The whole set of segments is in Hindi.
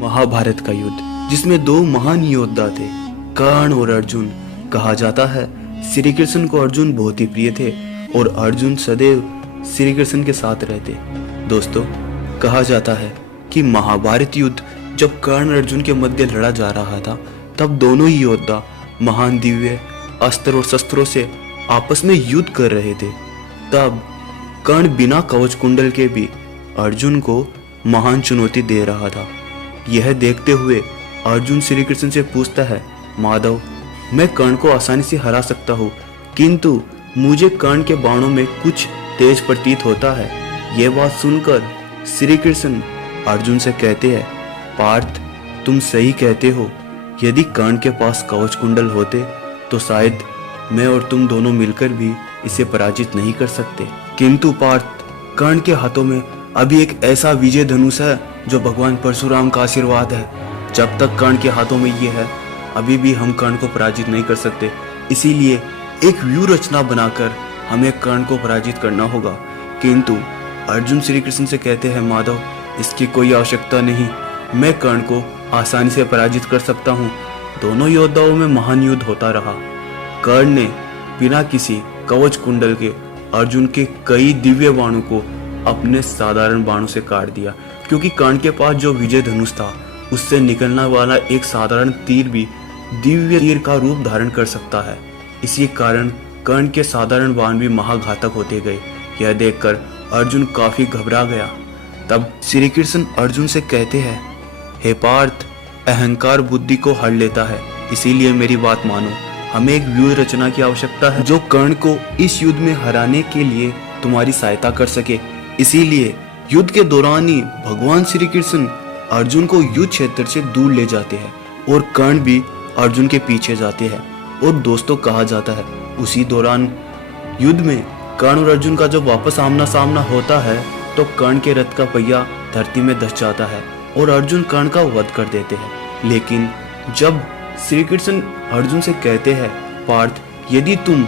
महाभारत का युद्ध, जिसमें दो महान योद्धा थे, कर्ण और अर्जुन। कहा जाता है श्री कृष्ण को अर्जुन बहुत ही प्रिय थे और अर्जुन सदैव श्री कृष्ण के साथ रहते। दोस्तों, कहा जाता है कि महाभारत युद्ध जब कर्ण अर्जुन के मध्य लड़ा जा रहा था, तब दोनों ही योद्धा महान दिव्य अस्त्र और शस्त्रों से आपस में युद्ध कर रहे थे। तब कर्ण बिना कवच कुंडल के भी अर्जुन को महान चुनौती दे रहा था। यह देखते हुए अर्जुन श्री कृष्ण से पूछता है, माधव, मैं कर्ण को आसानी से हरा सकता हूँ, किंतु मुझे कर्ण के बाणों में कुछ तेज प्रतीत होता है। यह बात सुनकर श्री कृष्ण अर्जुन से कहते हैं, पार्थ, तुम सही कहते हो। यदि कर्ण के पास कवच कुंडल होते तो शायद मैं और तुम दोनों मिलकर भी इसे पराजित नहीं कर सकते। किंतु पार्थ, कर्ण के हाथों में अभी एक ऐसा विजय धनुष है जो भगवान परशुराम का आशीर्वाद है। जब तक कर्ण के हाथों में ये है, अभी भी हम कर्ण को पराजित नहीं कर सकते। इसीलिए एक व्यू रचना बनाकर हमें कर्ण को पराजित करना होगा। किंतु अर्जुन श्री कृष्ण से कहते हैं, माधव, इसकी कोई आवश्यकता नहीं, मैं कर्ण को आसानी से पराजित कर सकता हूँ। दोनों योद्धाओं में महान युद्ध होता रहा। कर्ण ने बिना किसी कवच कुंडल के अर्जुन के कई दिव्य बाणों को अपने साधारण बाणों से काट दिया, क्योंकि कर्ण के पास जो विजय धनुष था, उससे निकलने वाला एक साधारण तीर भी दिव्य तीर का रूप धारण कर सकता है। इसी कारण कर्ण के साधारण बाण भी महाघातक होते गए। यह देखकर अर्जुन काफी घबरा गया। तब श्री कृष्ण अर्जुन से कहते हैं, हे पार्थ, अहंकार बुद्धि को हर लेता है, इसीलिए मेरी बात मानो। हमें एक व्यूह रचना की आवश्यकता है जो कर्ण को इस युद्ध में हराने के लिए तुम्हारी सहायता कर सके। इसीलिए युद्ध के दौरान ही भगवान श्री कृष्ण अर्जुन को युद्ध क्षेत्र से दूर ले जाते हैं और कर्ण भी अर्जुन के पीछे जाते हैं। और दोस्तों, कहा जाता है उसी दौरान युद्ध में कर्ण और अर्जुन का जब वापस आमना सामना होता है, तो कर्ण के रथ का पहिया धरती में धंस जाता है और अर्जुन कर्ण का वध कर देते हैं। लेकिन जब श्री कृष्ण अर्जुन से कहते हैं, पार्थ, यदि तुम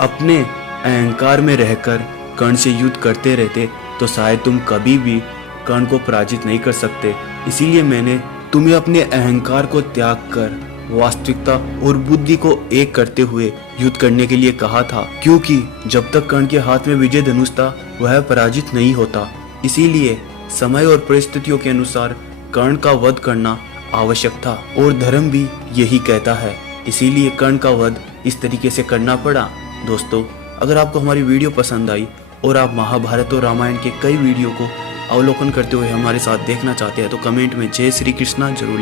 अपने अहंकार में रहकर कर्ण से युद्ध करते रहते तो शायद तुम कभी भी कर्ण को पराजित नहीं कर सकते। इसीलिए मैंने तुम्हें अपने अहंकार को त्याग कर वास्तविकता और बुद्धि को एक करते हुए युद्ध करने के लिए कहा था, क्योंकि जब तक कर्ण के हाथ में विजय धनुष था, वह पराजित नहीं होता। इसीलिए समय और परिस्थितियों के अनुसार कर्ण का वध करना आवश्यक था और धर्म भी यही कहता है। इसीलिए कर्ण का वध इस तरीके से करना पड़ा। दोस्तों, अगर आपको हमारी वीडियो पसंद आई और आप महाभारत और रामायण के कई वीडियो को अवलोकन करते हुए हमारे साथ देखना चाहते हैं, तो कमेंट में जय श्री कृष्णा जरूर